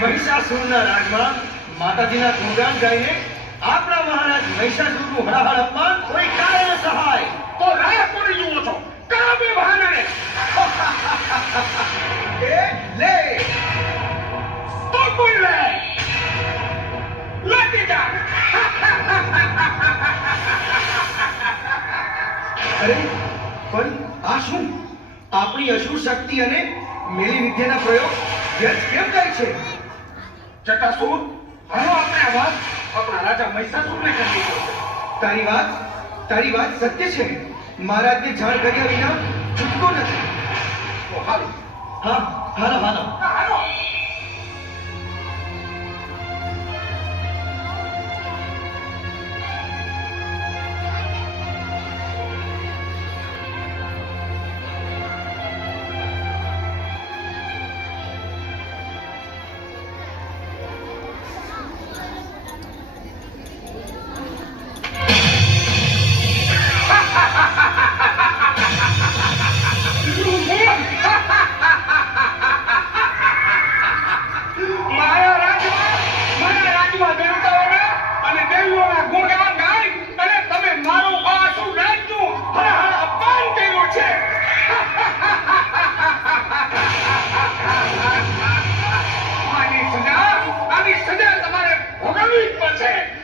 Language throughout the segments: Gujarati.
महिषासुરના રાજમાં માતાજીના ગુણગાન ગાઈને આપણા મહારાજ મહિષાસુરનું હળાહળ અપમાન કોઈ કારણે સહાય તો રાહ કોની જુઓ છો કરો બે બહાનાને એ લે તો કોઈ લે લેતી જા અરે પણ આ શું આપણી અસુર શક્તિ અને મેલી વિદ્યાના પ્રયોગ વ્યર્થ કેમ જાય છે જટાસુર હાલો આપણે આ વાત આપણા રાજા મહિષાસુરને કરવી પડશે તારી વાત સત્ય છે મહારાજને જાણ કર્યા વિના છૂટકો નથી તો હાલો હા હાલો હાલો હાલો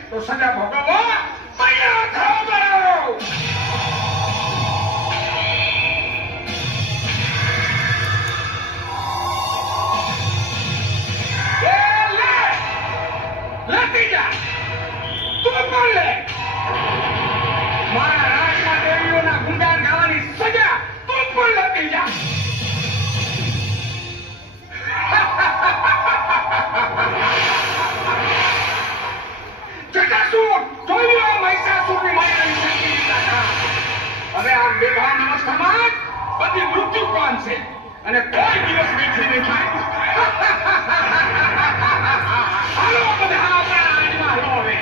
તો સજા ભોગવવા તૈયાર થાઓ બરાવો લેતી જા તું કોણ લે મારા રાજમાં દેવીઓના ગુણગાન ગાવાની સજા તું પણ લેતી જા હવે આ બેભાન અવસ્થામાં બધી મૃત્યુ પામશે અને કોઈ દિવસ બેઠી નહીં થાય હાલો બધા આપણા રાજમાં હાલો હવે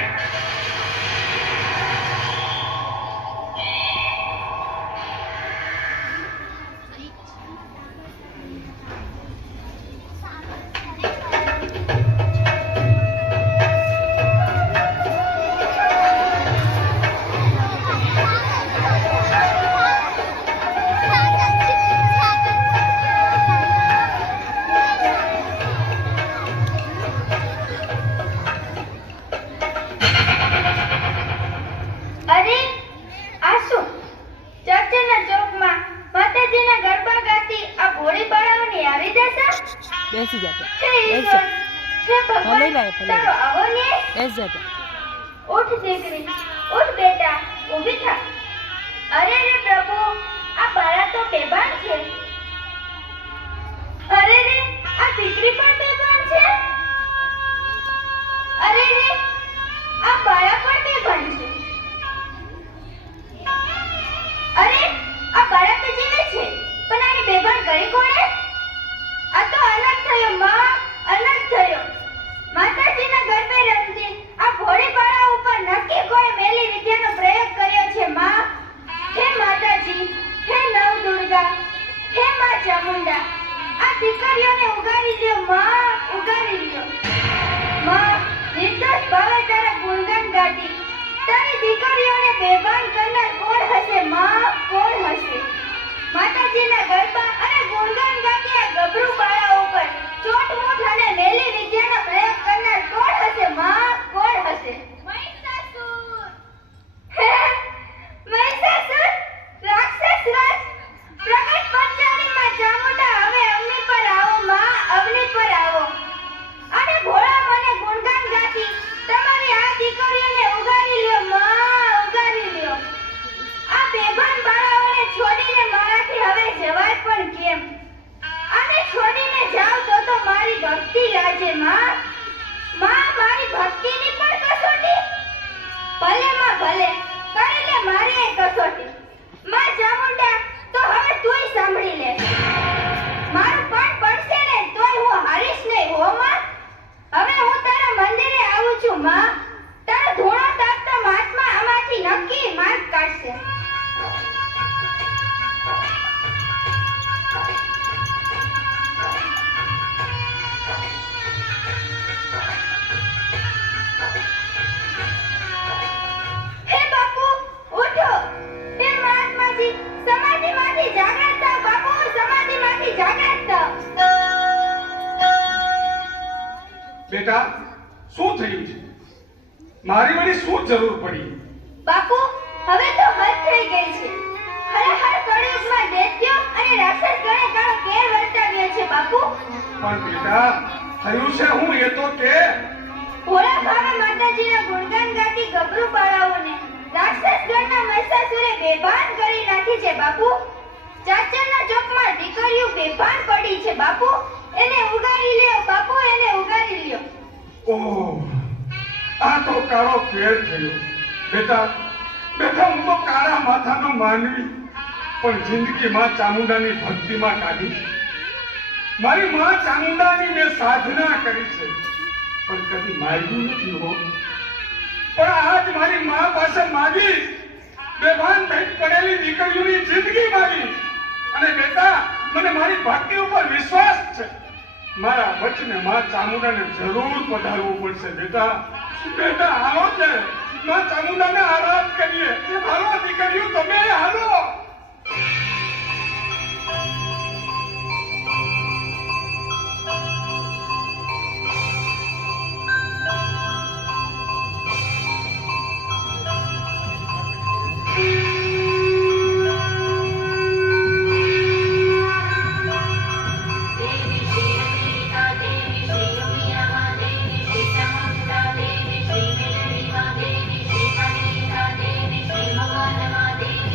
બેસી જાતા હે બેસ ઈશ્વર, હે હા, લઈ ભગવાન, લાય, લઈ તારો લાય. આવો ને. બેસ જાતા ઉઠ દીકરી, ઉઠ બેટા, ઊભી થા. અરે રે પ્રભુ, આ બાળા તો બેભાન છે. અરે રે, આ દીકરી પણ બેભાન છે. અરે રે, આ બાળા પણ બેભાન છે. અરે, આ બાળા તો જીવે છે, પણ આને બેભાન કરી કોણે? આ તો અલગ થયો માં, અલગ થયો. માતાજીના ગર્ભે રમતી આ ભોળી બાળા ઉપર નક્કી કોઈ મેલી વિદ્યાનો પ્રયોગ કર્યો છે માં. હે માતાજી, હે નવ દુર્ગા, હે માં ચામુંડા, આ દીકરીઓને ઉગારી દો માં, ઉગારી લ્યો. માં, નિર્દોષ ભાવે તારા ગુણગાન ગાતી તારી દીકરીઓને બેભાન કરનાર કોણ હશે માં, કોણ હશે? માતાજીના ગરબા અને ગુણગાન ગાતી આ ગભરું બાળા ઉપર ચોટમૂઠ અને મેલી વિદ્યાનો પ્રયોગ કરનાર કોણ હશે માં, કોણ હશે? મહિષાસુર! હે? મહિષાસુર? રાક્ષસ રાજ? પ્રગટ પંચાણી માં ચામુંડા, હવે અવની પર આવો માં, અવની પર આવો. અને ભોળા મને ગુણગાન ગાતી તમારી આ દીકરીઓને ઉગારી લ્યો માં, ઉગારી લ્યો. આ બેભાન બાળાઓને છોડીને મારાથી હવે જવાય પણ કેમ? આને છોડીને જાવ તો મારી ભક્તિ લાજે માં. માં, મારી ભક્તિની પણ કસોટી? ભલે માં ભલે, કરી લે મારી એ કસોટી. માં ચામુંડા, તો હવે તુંય સાંભળી લે. મારું પણ પડશે ને તોય હું હારીશ નહીં હો માં. હવે હું તારા મંદિરે આવું છું માં. તારો ધૂણો તાપતો મહાત્મા આમાંથી નક્કી માર્ગ કાઢશે. હે બાપુ, ઉઠો. હે મહાત્માજી, સમાધિમાંથી જાગૃત થાઓ બાપુ, સમાધિમાંથી જાગૃત થાઓ. બેટા, શું થયું છે? મારી વળી શું જરૂર પડી? બાપુ, હવે તો હદ થઈ ગઈ છે. હર કળિયુગમાં દૈત્યો અને રાક્ષસ ગણે કાળો કેર વર્તાવ્યો છે બાપુ. પણ બેટા, થયું છે હું એ તો કે. ભોળા ભાવે માતાજીના ગુણગાન ગાતી ગભરું બાળાઓને રાક્ષસ ગણના મહિષાસુરે બેભાન કરી નાખી છે બાપુ. ચાચરના ચોકમાં દીકરીઓ બેભાન પડી છે બાપુ. એને ઉગારી લ્યો બાપુ, એને ઉગારી લ્યો. ઓહ, આ તો કાળો કેર થયો. બેટા, બેટા, હું તો કાળા માથાનો માનવી, પણ જિંદગી માં ચામુંડાની ભક્તિમાં કાઢી. મારી માં ચામુંડાની મેં સાધના કરી છે, પણ કદી માગ્યું નથી હો. પણ આજ મારી માં પાસે માગી, બેભાન થઈ પડેલી દીકરીઓની જિંદગી માગી. અને બેટા, મને મારી ભક્તિ ઉપર વિશ્વાસ છે. મારા વચને માં ચામુંડાને જરૂર પધારવું પડશે. બેટા, બેટા, હાલો છે, માં ચામુંડાને આરાધ કરીએ. હાલો દીકરીઓ, તમે હાલો. દેવી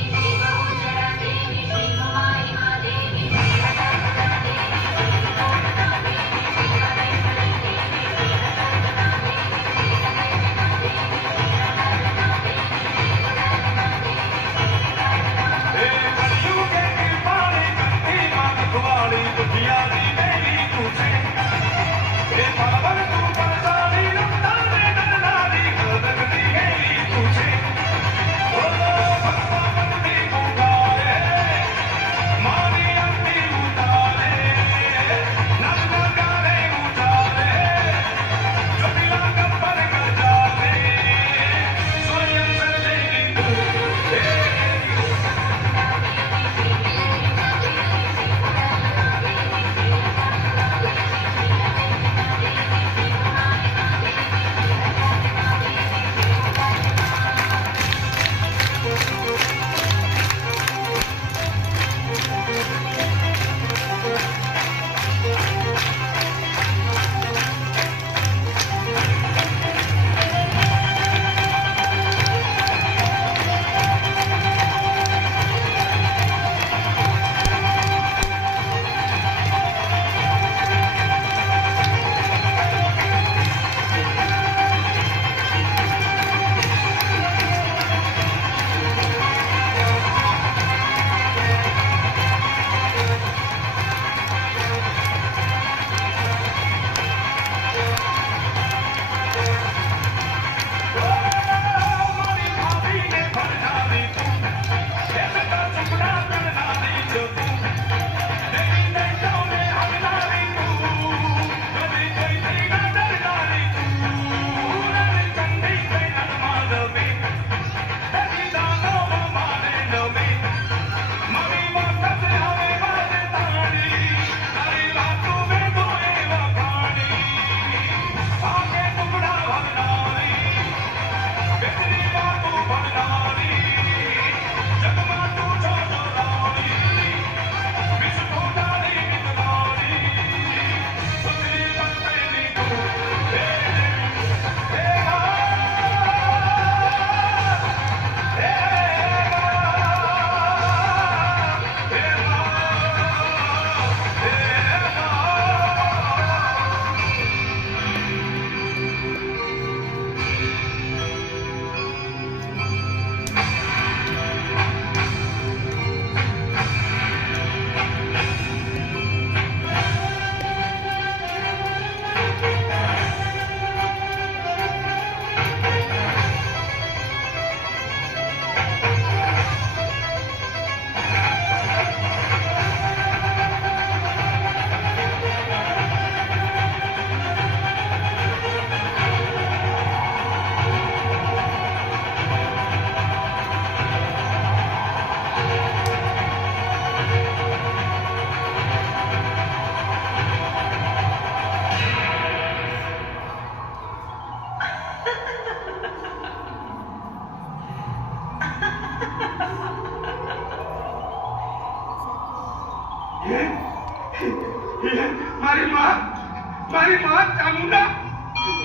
મારી માં ચામુંડા,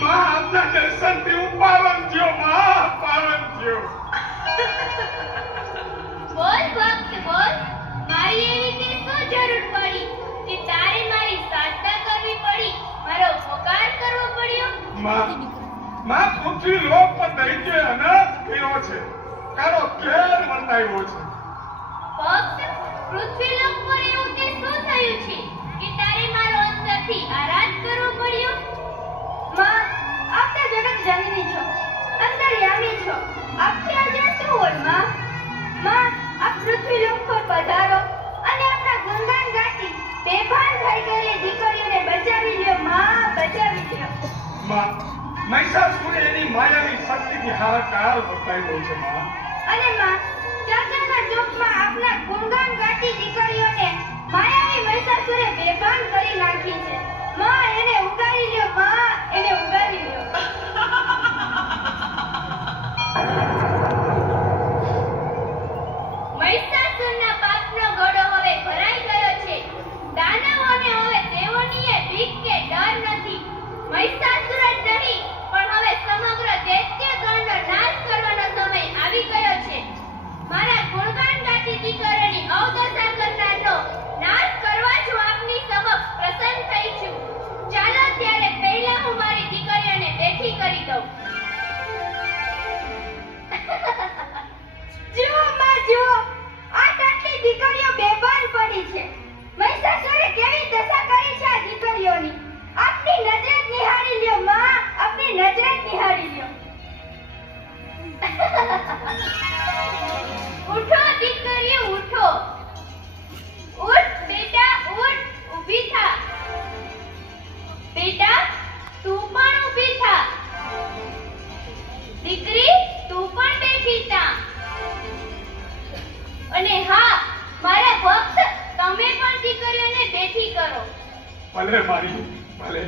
માં આપના દર્શનથી હું પાવન થયો, માં પાવન થયો. બોલ ભક્ત બોલ, મારી એવી તે શું જરૂર પડી કે તારે મારી સાધના કરવી પડી, મારો ઉપકાર કરવો પડ્યો? માં પૃથ્વી લોક પર દૈત્ય અનાથ કર્યો છે, કારો કેર વર્તાયો છે. ભક્ત, પૃથ્વી લોક પર એવું તે શું થયું છે કે તારે મારો અંતરથી આરાધ કરવો પડ્યો? માં, આપ તો જગત જનની છો, અંતર્યામી છો, આપથી આજે શું હોય માં? માં, આપ પૃથ્વી લોક પર પધારો અને આપણા ગુણગાન ગાતી બેભાન થઈ ગયેલી દીકરીઓને બચાવી લ્યો માં, બચાવી લ્યો. માં, મહિષાસુરે એની માયાવી શક્તિથી હાહાકાર વર્તાયો છે. માં, અને માં, ચાચાના ચોકમાં આપના ગુણગાન ગાતી દીકરીઓને માયાવી મહિષાસુરે બેભાન કરી નાખી છે. માં, એને ઉગારી લ્યો માં, એને ઉગારી લ્યો. મહિષાસુરના પાપનો ઘડો હવે ભરાઈ ગયો છે. દાનવોને હવે તેઓની બીક કે ડર નથી. મહિષાસુર જ નહીં, પણ હવે સમગ્ર દૈત્યગણનો નાશ કરવાનો સમય આવી ગયો છે. મારા ગુણગાન ગાતી દીકરીની અવદશા કરનારનો નાશ કરવા જ હું આપની સમક્ષ પ્રસન્ન થઈ છું. ચાલો ત્યારે પહેલા હું મારી દીકરીઓને બેઠી કરી દઉં. જુઓ માં, જુઓ, આ કેટલી દીકરીઓ બેભાન પડી છે. મહિષાસુરે કેવી દશા કરી છે આ દીકરીઓની. આપની નજરે નિહાળી લ્યો માં, આપની નજરે નિહાળી લ્યો. ઉઠો દીકરીઓ, ઉઠો. ઉઠ બેટા, ઉઠ, ઊભી થા. બેટા, તું પણ ઊભી થા. દીકરી, તું પણ બેઠી થા. અને હા, મારા ભક્ત, તમે પણ દીકરીઓને બેઠી કરો. ભલે મારી, ભલે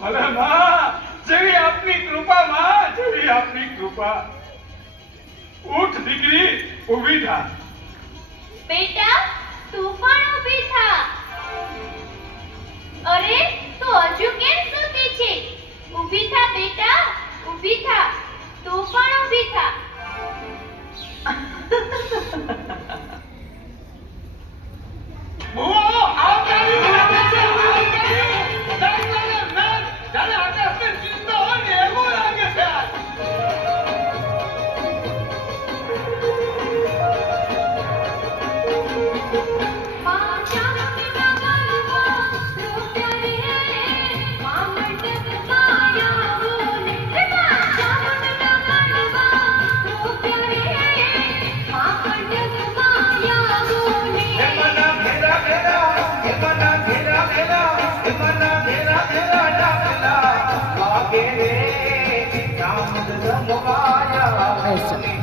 ભલે માં, જેવી આપની કૃપા માં, જેવી આપની કૃપા. ઉઠ દીકરી, ઊભી થા. બેટા, તું પણ ઊભી થા. અરે, તું હજુ કેમ સૂતી છે? ઊભી થા બેટા, ઊભી થા. તું પણ ઊભી થા.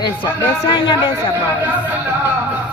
Beso અહીંયા બેસો બાબા.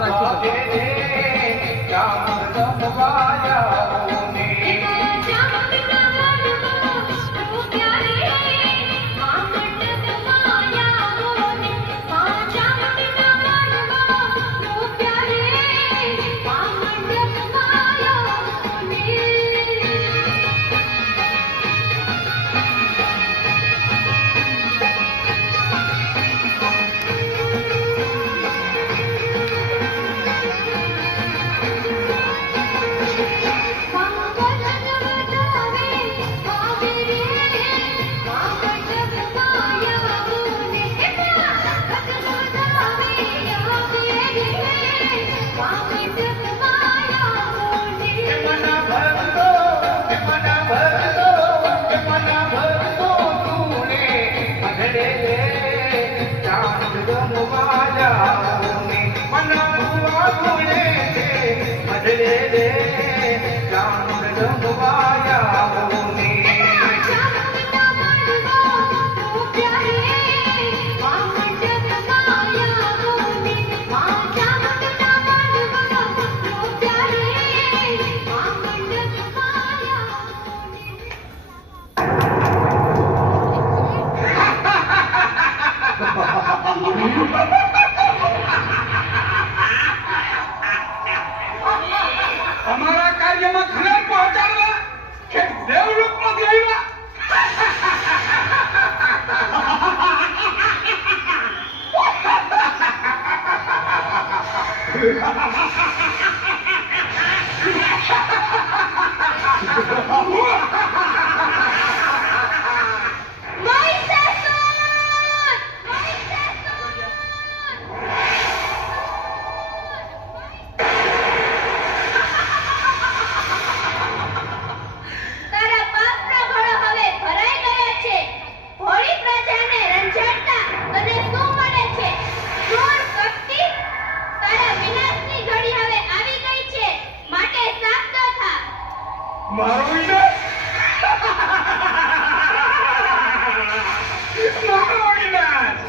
તારા પાપના ઘડો હવે ભરાઈ ગયા છે. ભોળી પ્રજાને રંજાડતા તને શું મળે છે? ક્રૂર કપટી, તારા વિનાશની ઘડી હવે આવી ગઈ છે, માટે સાબદો થા. મારો વિનાશ મારો વિનાશ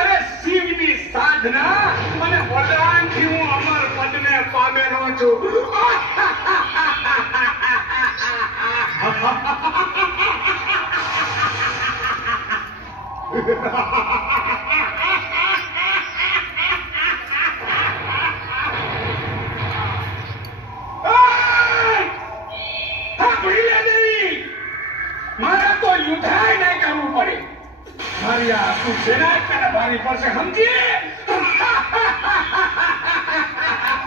અરે શિવની સાધના અને વરદાનથી હું અમર પદને પામેલો છું. મારે તો યુદ્ધાય નહીં કરવું પડે. મારી આ તું સેના તને મારી પાસે સમજી.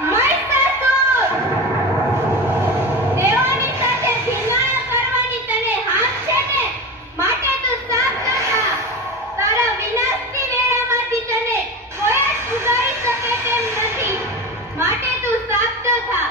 મહિષાસુર! દેવોની સાથે ભિન્નાણા કરવાની તને હાથ છે ને, માટે તું સાબદો થા. તારા વિનાશની વેળામાંથી તને કોઈ જ ઉગારી શકે તેમ નથી, માટે તું સાબદો થા.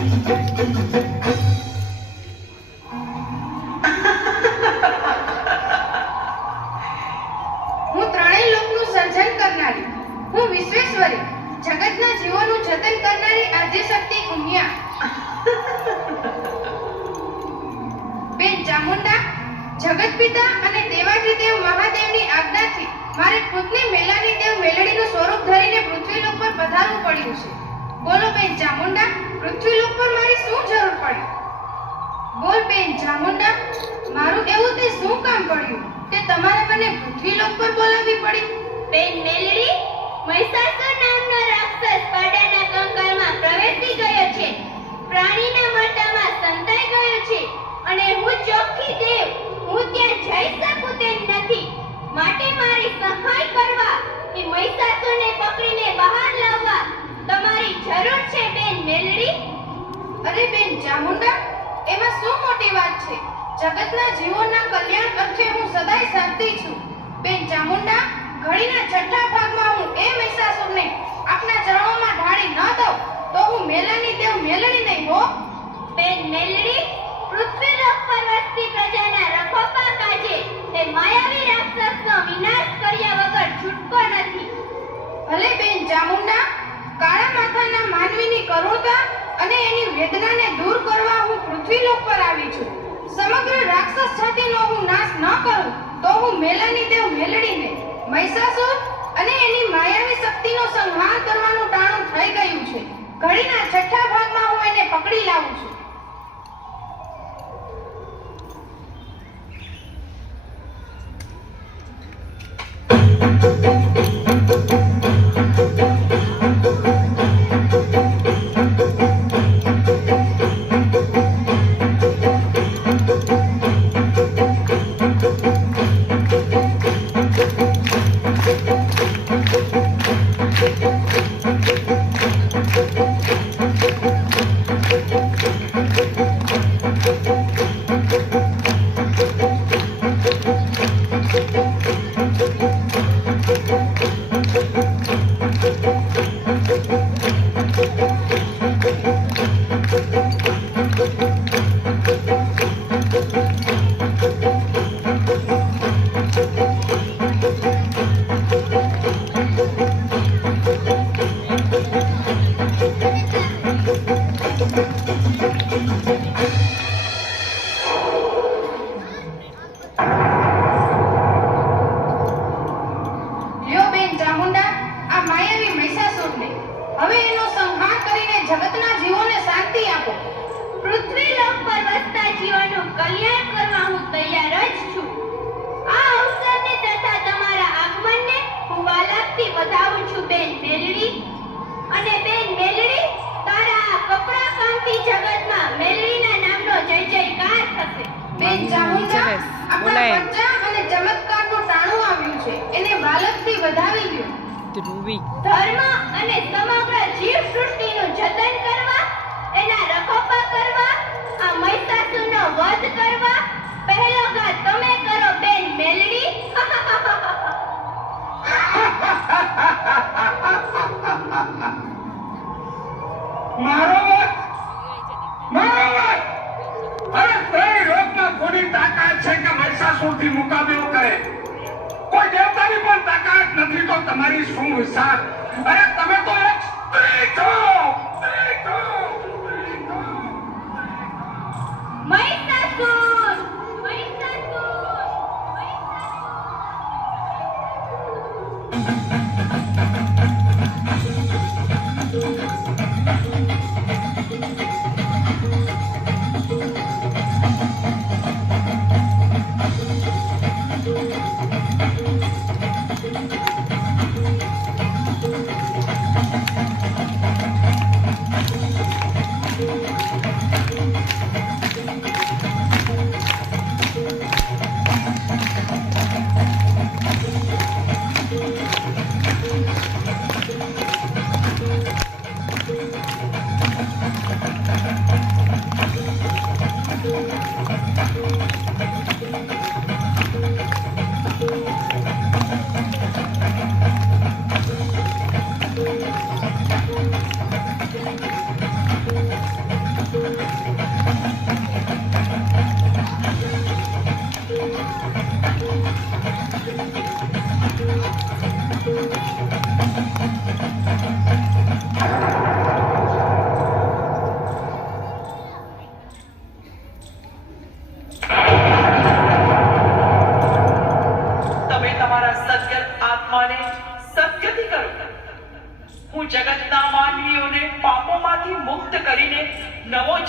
હું ત્રણેય લોકનું સર્જન કરનારી, હું વિશ્વેશ્વરી, જગતના જીવોનું જતન કરનારી આદ્યશક્તિ ઉમિયા. બેન ચામુંડા, જગતપિતા અને દેવાધિદેવ મહાદેવની આજ્ઞાથી મારે ખુદને મેલાની દેવ મેલડીનું સ્વરૂપ ધરીને પૃથ્વીલોક પર પધારવું પડ્યું છે. બોલો બેન ચામુંડા, પૃથ્વીલોક પર મારી શું જરૂર પડી? બોલ બેન ચામુંડા, મારું એવું તે શું કામ પડ્યું કે તમારે મને પૃથ્વીલોક પર બોલાવવી પડી? બેન મેલડી, મહિષાસુર નામનો રાક્ષસ પાડાના કંકાળમાં પ્રવેશી ગયો છે, પ્રાણીના મોઢામાં સંતાઈ ગયો છે અને હું ચોખ્ખી દેવ, હું ત્યાં જઈ શકું તેમ નથી. માટે મારી સહાય કરવા એ મહિષાસુરને પકડીને બહાર લાવવા તમારી જરૂર છે બેન મેલડી. અરે બેન ચામુંડા, એમાં શું મોટી વાત છે? જગતના જીવોના કલ્યાણ અર્થે હું સદાય સાચી છું. બેન ચામુંડા, ઘડીના છઠ્ઠા ભાગમાં હું એ મહિષાસુરને આપના ચરણોમાં ઢાળી ન દઉં તો હું મેલાની દેવ મેલડી નહીં હો. બેન મેલડી, પૃથ્વીલોક પર વસતી પ્રજાના રખોપા કાજે તે માયાવી રાક્ષસનો વિનાશ કર્યા વગર છૂટકો નથી. ભલે બેન ચામુંડા, કાળા માથાના માનવીની કરુણતા અને એની વેદનાને દૂર કરવા હું પૃથ્વીલોક પર આવી છું. સમગ્ર રાક્ષસ જાતિનો હું નાશ ન કરું તો હું મેલાની દેવ મેલડીને મહિષાસુર અને એની માયાવી શક્તિનો સંહાર કરવાનું ટાણું થઈ ગયું છે. ઘડીના છઠ્ઠા ભાગમાં હું એને પકડી લાવું છું. લ્યો બેન ચામુંડા, આ માયાવી મહિષાસુરને હવે એનો સંહાર કરીને જગતના જીવોને શાંતિ આપો. પૃથ્વીલોક પર વસતા જીવોનું કલ્યાણ કરવા હું તૈયાર જ છું. આ અવસરને તથા તમારા આગમનને હું વાલાથી વધાવું છું બેન મેલડી. અને બેન મેલડી, તારા આ કપડા કામથી જગતમાં મેલડીના નામનો જય જયકાર થશે. બેન ચામુંડા, આપણા પ્રજા અને ચમત્કારનું ટાણું આવ્યું છે, એને વાલકથી વધાવી લ્યો. ધર્મ અને સમગ્ર જીવ સૃષ્ટિનું જતન કરવા, એના રખોપા કરવા, આ મહિષાસુરનો વધ કરવા પહેલો ઘા તમે કરો બેન મેલડી. મારો મત, મારો મત. અરે ત્રણેય લોકમાં કોની તાકાત છે કે મહિષાસુરથી મુકાબલો કરે? કોઈ દેવતાની પણ તાકાત નથી તો તમારી શું વિશાળ? અરે તમે તો એક સ્ત્રી છો, સ્ત્રી છો, સ્ત્રી છો. મહિષાસુર, મહિષાસુર,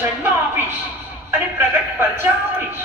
જન્મ આપીશ અને પ્રગટ પરચા આપીશ.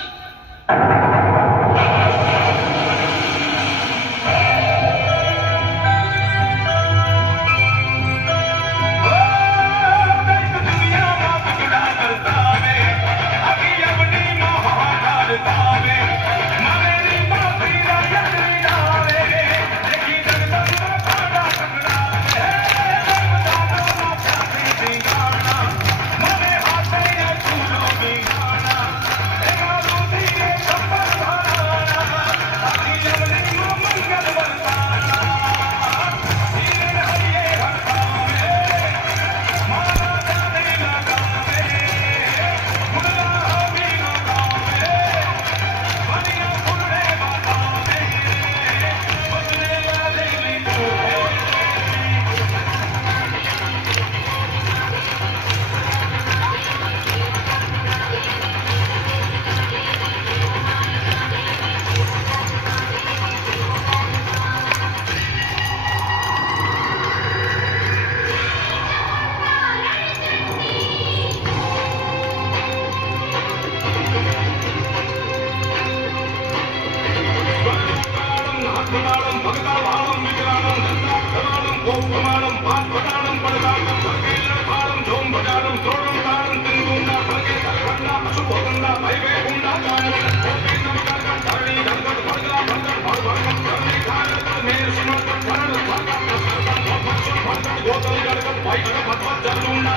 ચામુંડા